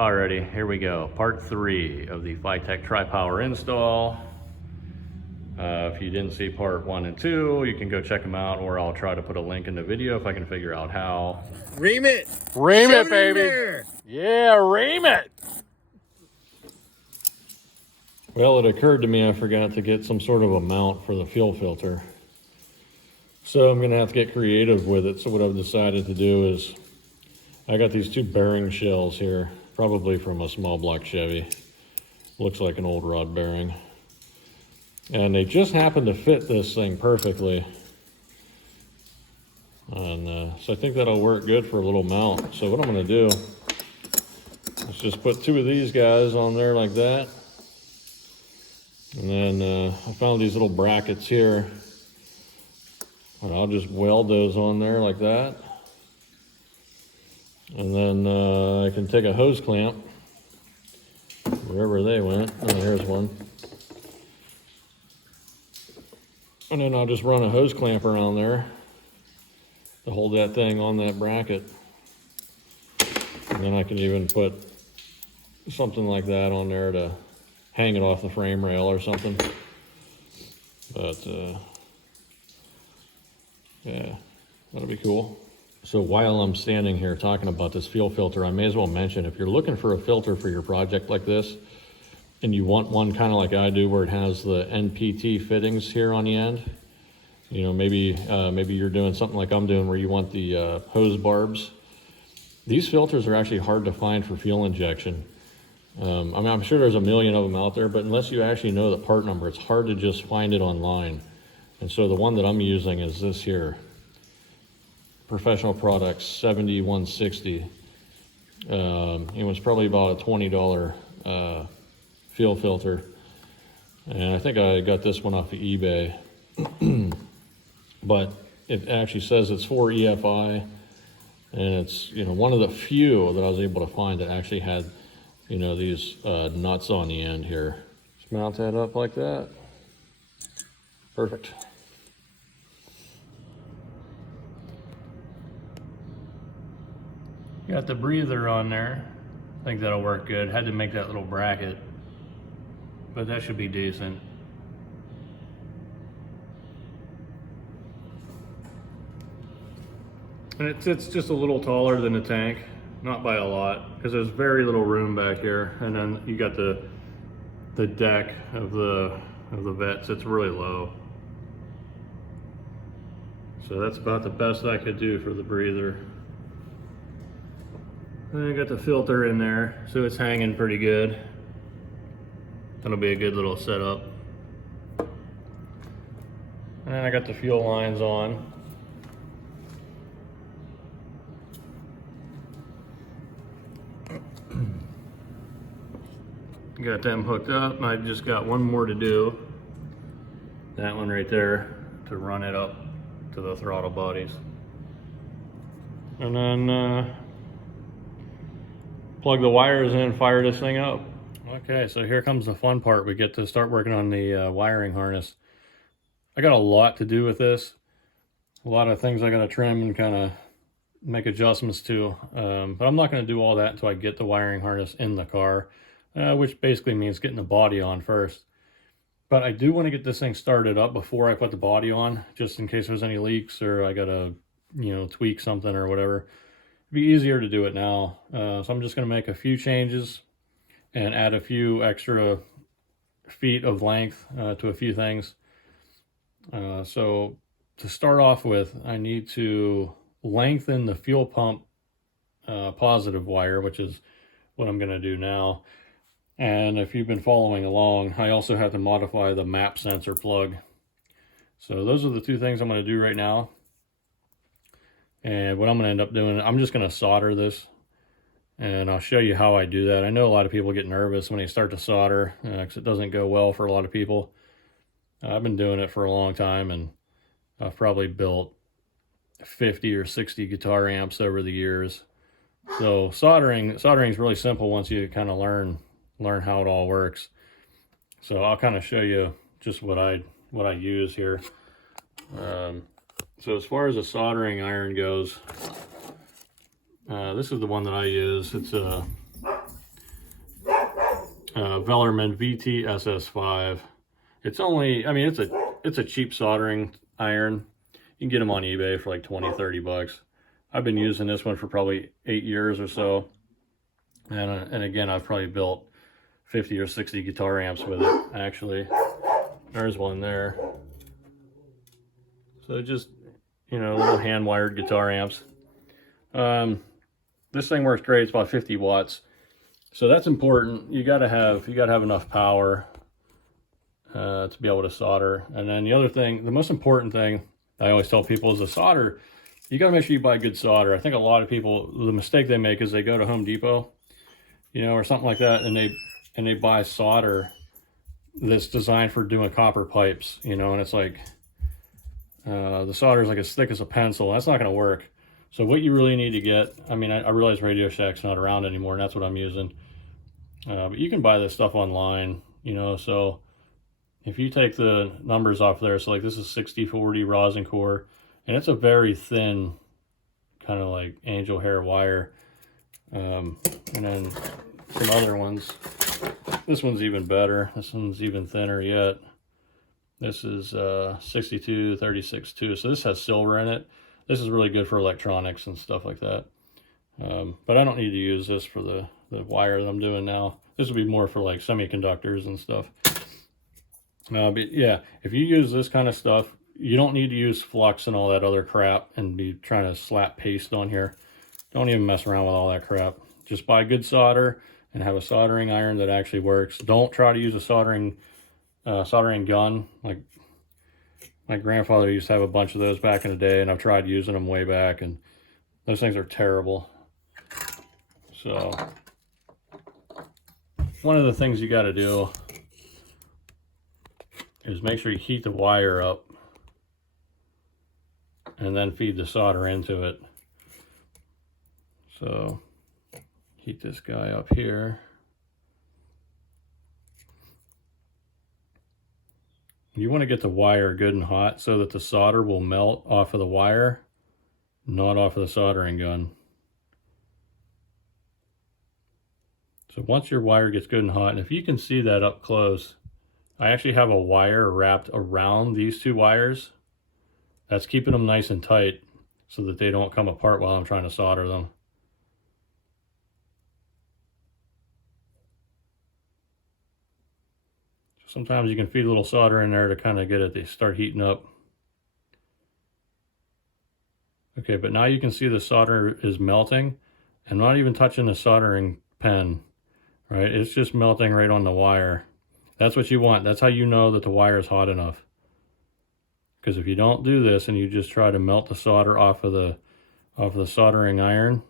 Alrighty, here we go. Part 3 of the FiTech Tri-Power install. If you didn't see part 1 and 2, you can go check them out, or I'll try to put a link in the video if I can figure out how. Ream it! Ream it, baby! Yeah, ream it! Well, it occurred to me I forgot to get some sort of a mount for the fuel filter. So I'm gonna have to get creative with it. So what I've decided to do is, I got these 2 bearing shells here, probably from a small block Chevy. Looks like an old rod bearing. And they just happen to fit this thing perfectly. And so I think that'll work good for a little mount. So what I'm gonna do is just put 2 of these guys on there like that. And then I found these little brackets here. And I'll just weld those on there like that. And then I can take a hose clamp, wherever they went. Oh, here's one. And then I'll just run a hose clamp around there to hold that thing on that bracket. And then I can even put something like that on there to hang it off the frame rail or something. But yeah, that'll be cool. So while I'm standing here talking about this fuel filter, I may as well mention, if you're looking for a filter for your project like this, and you want one kind of like I do, where it has the NPT fittings here on the end, you know, maybe you're doing something like I'm doing where you want the hose barbs. These filters are actually hard to find for fuel injection. I mean, I'm sure there's a million of them out there, but unless you actually know the part number, it's hard to just find it online. And so the one that I'm using is this here. Professional Products 7160. It was probably about a $20 fuel filter, and I think I got this one off of eBay. But it actually says it's for EFI, and it's, you know, one of the few that I was able to find that actually had, you know, these nuts on the end here. Just mount that up like that. Perfect. Got the breather on there. I think that'll work good. Had to make that little bracket, but that should be decent. And it sits just a little taller than the tank, not by a lot, because there's very little room back here. And then you got the deck of the vet sits really low. So that's about the best I could do for the breather. And I got the filter in there, so it's hanging pretty good. That'll be a good little setup. And then I got the fuel lines on. Got them hooked up, and I just got one more to do. That one right there, to run it up to the throttle bodies. And then plug the wires in, fire this thing up. Okay, so here comes the fun part. We get to start working on the wiring harness. I got a lot to do with this. A lot of things I gotta trim and kind of make adjustments to. But I'm not gonna do all that until I get the wiring harness in the car, which basically means getting the body on first. But I do want to get this thing started up before I put the body on, just in case there's any leaks or I gotta, you know, tweak something or whatever. Be easier to do it now. So I'm just going to make a few changes and add a few extra feet of length to a few things. So to start off with, I need to lengthen the fuel pump positive wire, which is what I'm going to do now. And if you've been following along, I also have to modify the map sensor plug. So those are the 2 things I'm going to do right now. And what I'm going to end up doing, I'm just going to solder this, and I'll show you how I do that. I know a lot of people get nervous when they start to solder because it doesn't go well for a lot of people. I've been doing it for a long time, and I've probably built 50 or 60 guitar amps over the years. So soldering is really simple once you kind of learn how it all works. So I'll kind of show you just what I use here. So as far as a soldering iron goes, this is the one that I use. It's a Vellerman VT-SS5. It's only, I mean, it's a cheap soldering iron. You can get them on eBay for like 20-30 bucks. I've been using this one for probably 8 years or so. And again, I've probably built 50 or 60 guitar amps with it, actually. There's one there. So just, you know, little hand-wired guitar amps. This thing works great. It's about 50 watts. So that's important. You gotta have enough power to be able to solder. And then the other thing, the most important thing I always tell people is the solder. You gotta make sure you buy good solder. I think a lot of people, the mistake they make is they go to Home Depot, you know, or something like that, and they buy solder that's designed for doing copper pipes, you know, and it's like the solder is like as thick as a pencil. That's not going to work. So what you really need to get, I mean, I realize Radio Shack's not around anymore, and that's what I'm using. But you can buy this stuff online, you know. So if you take the numbers off there, so like this is 6040 rosin core, and it's a very thin kind of like angel hair wire. And then some other ones. This one's even better. This one's even thinner yet. This is 6236-2. So this has silver in it. This is really good for electronics and stuff like that. But I don't need to use this for the wire that I'm doing now. This would be more for like semiconductors and stuff. But yeah, if you use this kind of stuff, you don't need to use flux and all that other crap and be trying to slap paste on here. Don't even mess around with all that crap. Just buy good solder and have a soldering iron that actually works. Don't try to use a soldering gun. Like my grandfather used to have a bunch of those back in the day, and I've tried using them way back, and those things are terrible. So one of the things you got to do is make sure you heat the wire up and then feed the solder into it. So heat this guy up here. You want to get the wire good and hot so that the solder will melt off of the wire, not off of the soldering gun. So once your wire gets good and hot, and if you can see that up close, I actually have a wire wrapped around these two wires. That's keeping them nice and tight so that they don't come apart while I'm trying to solder them. Sometimes you can feed a little solder in there to kind of get it to start heating up. Okay, but now you can see the solder is melting. I'm not even touching the soldering pen, right? It's just melting right on the wire. That's what you want. That's how you know that the wire is hot enough. Because if you don't do this and you just try to melt the solder off of the soldering iron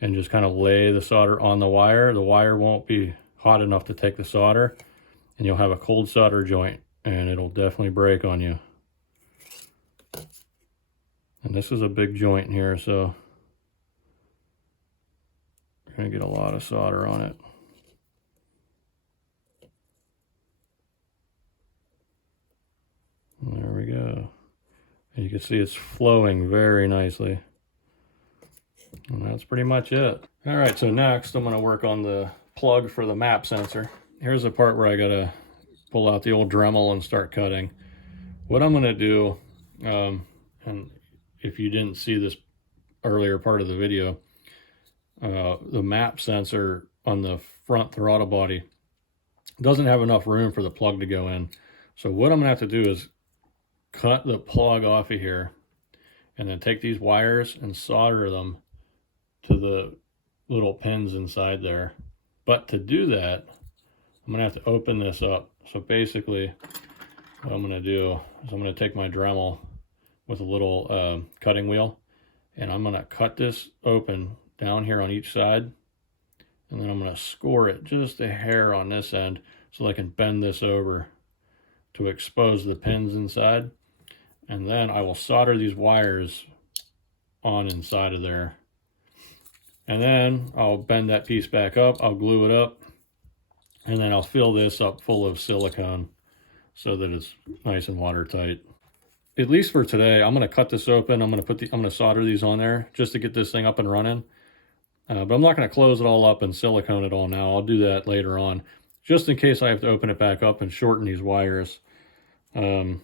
and just kind of lay the solder on the wire won't be hot enough to take the solder. And you'll have a cold solder joint, and it'll definitely break on you. And this is a big joint here, so you're going to get a lot of solder on it. And there we go. And you can see it's flowing very nicely. And that's pretty much it. All right, so next I'm going to work on the plug for the map sensor. Here's the part where I gotta pull out the old Dremel and start cutting. What I'm gonna do, and if you didn't see this earlier part of the video, the map sensor on the front throttle body doesn't have enough room for the plug to go in. So what I'm gonna have to do is cut the plug off of here and then take these wires and solder them to the little pins inside there. But to do that, I'm gonna have to open this up. So basically what I'm gonna do is I'm gonna take my Dremel with a little cutting wheel, and I'm gonna cut this open down here on each side, and then I'm gonna score it just a hair on this end so I can bend this over to expose the pins inside. And then I will solder these wires on inside of there. And then I'll bend that piece back up, I'll glue it up, and then I'll fill this up full of silicone so that it's nice and watertight. At least for today, I'm gonna cut this open. I'm gonna solder these on there just to get this thing up and running. But I'm not going to close it all up and silicone it all now. I'll do that later on, just in case I have to open it back up and shorten these wires. You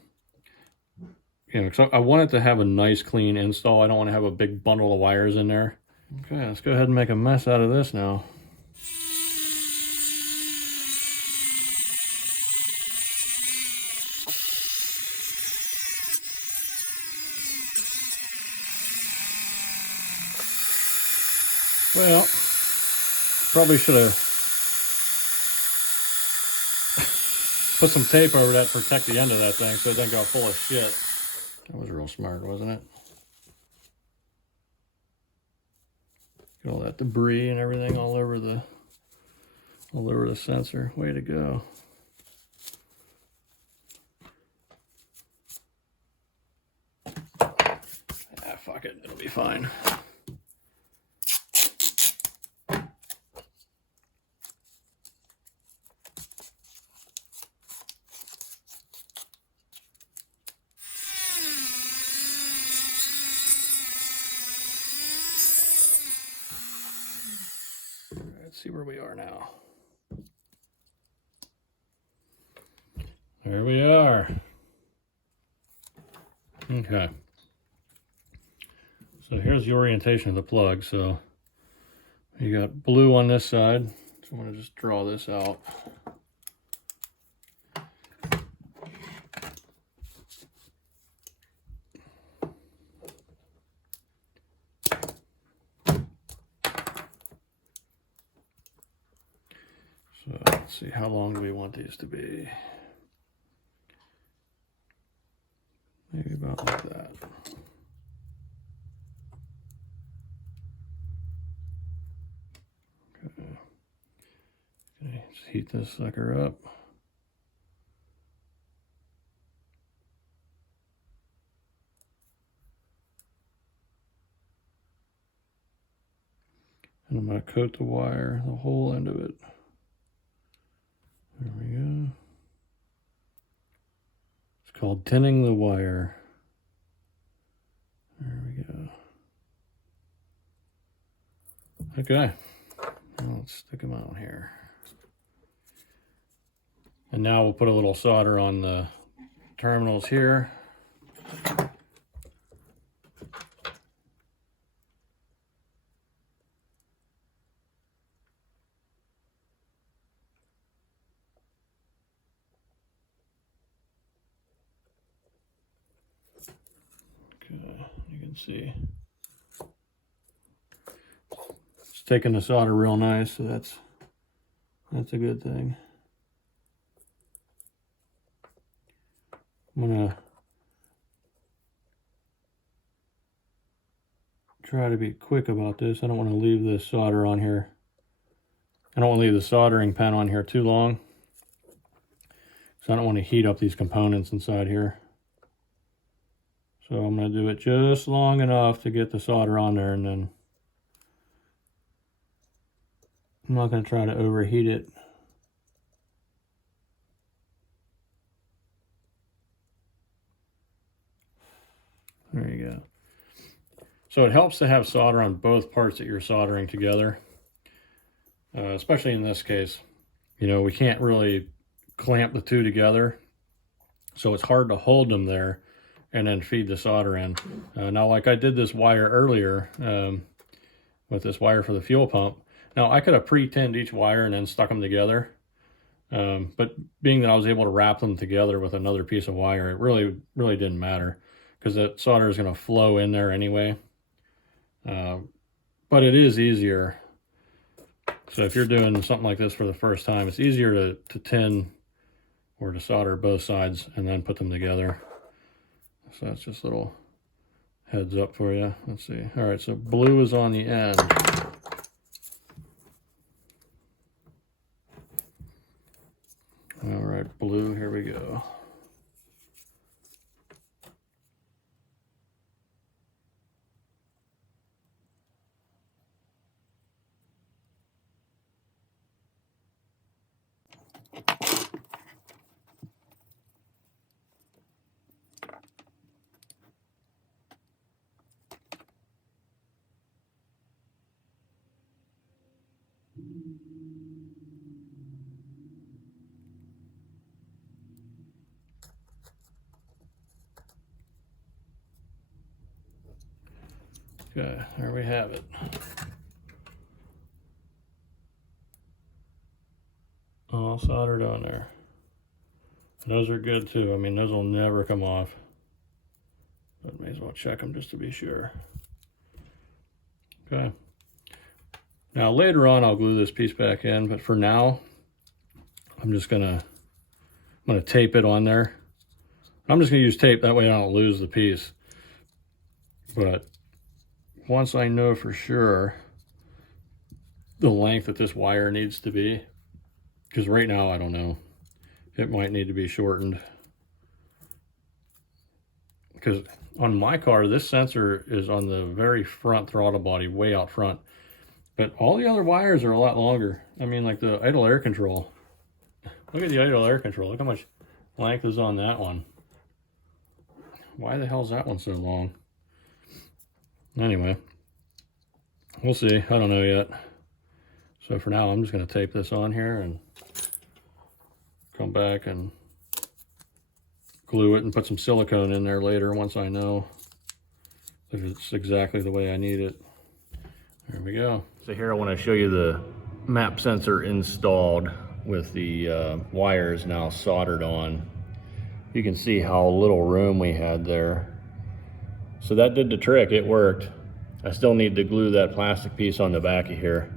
know, so I want it to have a nice clean install. I don't want to have a big bundle of wires in there. Okay, let's go ahead and make a mess out of this now. Well, probably should have put some tape over that to protect the end of that thing so it didn't go full of shit. That was real smart, wasn't it? Get all that debris and everything all over the sensor. Way to go. Ah, fuck it, it'll be fine. Let's see where we are now. There we are. Okay. So here's the orientation of the plug. So you got blue on this side. So I'm going to just draw this out. So let's see, how long do we want these to be? Maybe about like that. Okay. Okay, let's heat this sucker up. And I'm going to coat the wire, the whole end of it. There we go. It's called tinning the wire. There we go. Okay. Now let's stick them out here. And now we'll put a little solder on the terminals here. Okay, you can see it's taking the solder real nice, so that's a good thing. I'm gonna try to be quick about this. I don't want to leave this solder on here. I don't want to leave the soldering pen on here too long, so I don't want to heat up these components inside here. So I'm going to do it just long enough to get the solder on there, and then I'm not going to try to overheat it. There you go. So it helps to have solder on both parts that you're soldering together, especially in this case. You know, we can't really clamp the two together, so it's hard to hold them there and then feed the solder in. Now, like I did this wire earlier with this wire for the fuel pump. Now, I could have pre-tinned each wire and then stuck them together, but being that I was able to wrap them together with another piece of wire, it really didn't matter, because that solder is going to flow in there anyway. But it is easier. So if you're doing something like this for the first time, it's easier to tin or to solder both sides and then put them together. So that's just a little heads up for you. Let's see. All right, so blue is on the end. All right, blue, here we go. Okay, there we have it. All soldered on there. Those are good too. I mean, those will never come off. But may as well check them just to be sure. Okay. Now later on I'll glue this piece back in, but for now I'm gonna tape it on there. I'm just gonna use tape, that way I don't lose the piece. But once I know for sure the length that this wire needs to be, because right now I don't know, it might need to be shortened. Because on my car, this sensor is on the very front throttle body, way out front. But all the other wires are a lot longer. I mean, like the idle air control. Look at the idle air control. Look how much length is on that one. Why the hell is that one so long? Anyway, we'll see. I don't know yet. So for now, I'm just going to tape this on here and come back and glue it and put some silicone in there later once I know if it's exactly the way I need it. There we go. So here I want to show you the map sensor installed with the wires now soldered on. You can see how little room we had there. So that did the trick, it worked. I still need to glue that plastic piece on the back of here.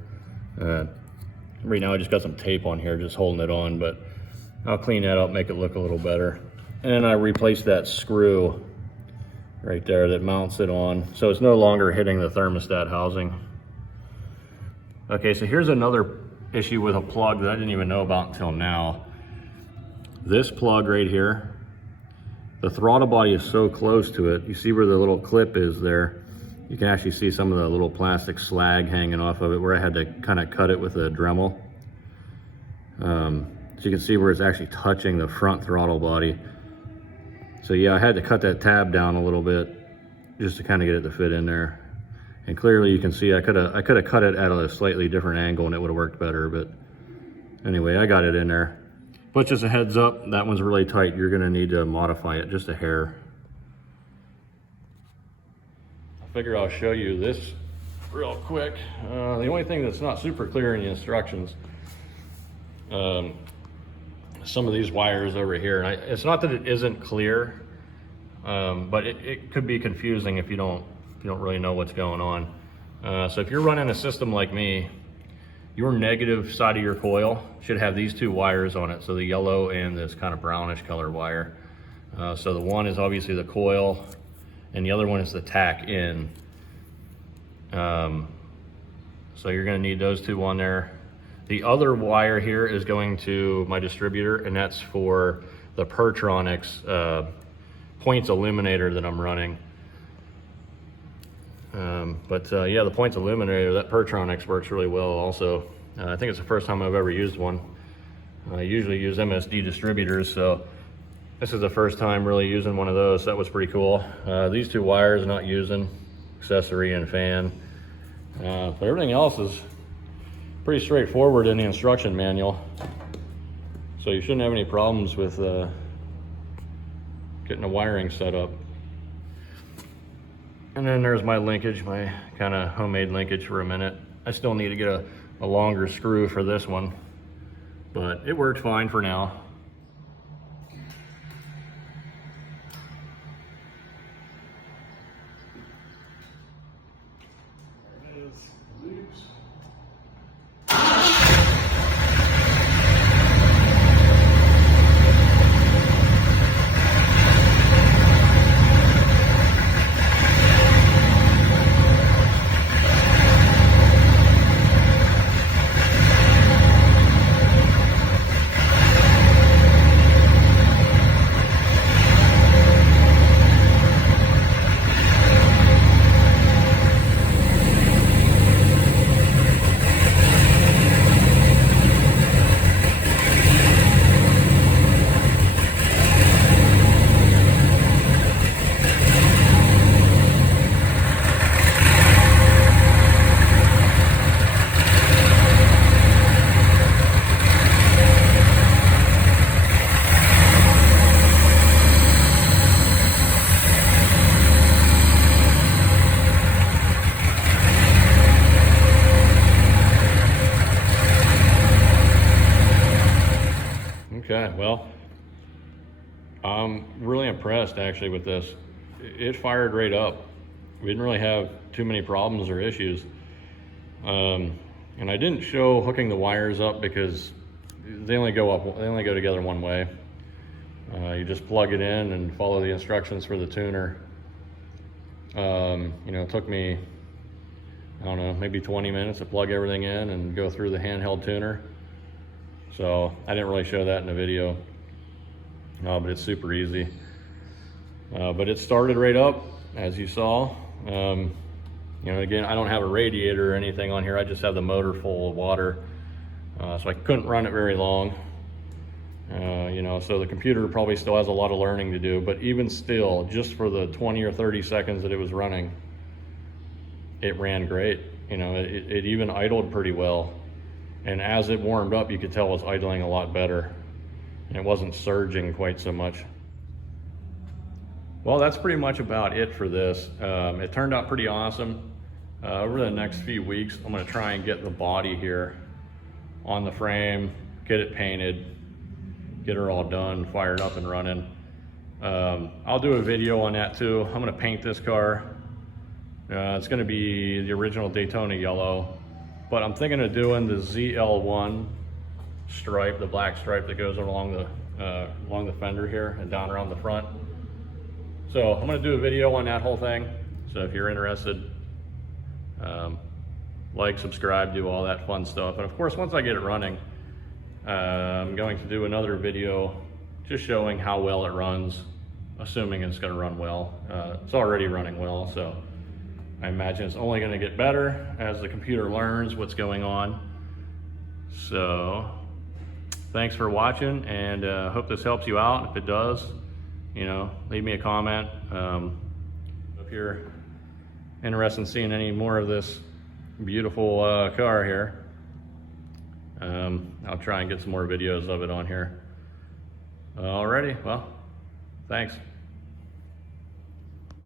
Right now I just got some tape on here just holding it on, but I'll clean that up, make it look a little better. And then I replaced that screw right there that mounts it on, so it's no longer hitting the thermostat housing. Okay, so here's another issue with a plug that I didn't even know about until now. This plug right here, the throttle body is so close to it. You see where the little clip is there? You can actually see some of the little plastic slag hanging off of it where I had to kind of cut it with a Dremel. So you can see where it's actually touching the front throttle body. So yeah, I had to cut that tab down a little bit just to kind of get it to fit in there. And clearly you can see I could have cut it at a slightly different angle and it would have worked better, but anyway, I got it in there. But just a heads up, that one's really tight. You're gonna need to modify it just a hair. I figure I'll show you this real quick. The only thing that's not super clear in the instructions, some of these wires over here, and it's not that it isn't clear, but it could be confusing if you don't really know what's going on. So if you're running a system like me, your negative side of your coil should have these two wires on it, so the yellow and this kind of brownish color wire. So the one is obviously the coil, and the other one is the tack in. So you're going to need those two on there. The other wire here is going to my distributor, and that's for the Pertronix points illuminator that I'm running. Yeah, the points illuminator, that Pertronix works really well also. I think it's the first time I've ever used one. I usually use MSD distributors, so this is the first time really using one of those. So that was pretty cool. These two wires not using, accessory and fan. But everything else is pretty straightforward in the instruction manual. So you shouldn't have any problems with getting the wiring set up. And then there's my linkage, my kind of homemade linkage for a minute. I still need to get a longer screw for this one, but it worked fine for now. well, I'm really impressed actually with this. It fired right up. We didn't really have too many problems or issues. And I didn't show hooking the wires up because they only go together one way. You just plug it in and follow the instructions for the tuner. You know, it took me, I don't know, maybe 20 minutes to plug everything in and go through the handheld tuner. So I didn't really show that in the video, but it's super easy. But it started right up, as you saw. You know, again, I don't have a radiator or anything on here. I just have the motor full of water. So I couldn't run it very long. You know, so the computer probably still has a lot of learning to do, but even still, just for the 20 or 30 seconds that it was running, it ran great. You know, it even idled pretty well. And as it warmed up, you could tell it was idling a lot better. And it wasn't surging quite so much. Well, that's pretty much about it for this. It turned out pretty awesome. Over the next few weeks, I'm gonna try and get the body here on the frame, get it painted, get her all done, fired up and running. I'll do a video on that too. I'm gonna paint this car. It's gonna be the original Daytona yellow, but I'm thinking of doing the ZL1 stripe, the black stripe that goes along the fender here and down around the front. So I'm gonna do a video on that whole thing. So if you're interested, like, subscribe, do all that fun stuff. And of course, once I get it running, I'm going to do another video just showing how well it runs, assuming it's gonna run well. It's already running well, so I imagine it's only gonna get better as the computer learns what's going on. So thanks for watching, and hope this helps you out. If it does, you know, leave me a comment. If you're interested in seeing any more of this beautiful car here, I'll try and get some more videos of it on here. Alrighty, well, thanks.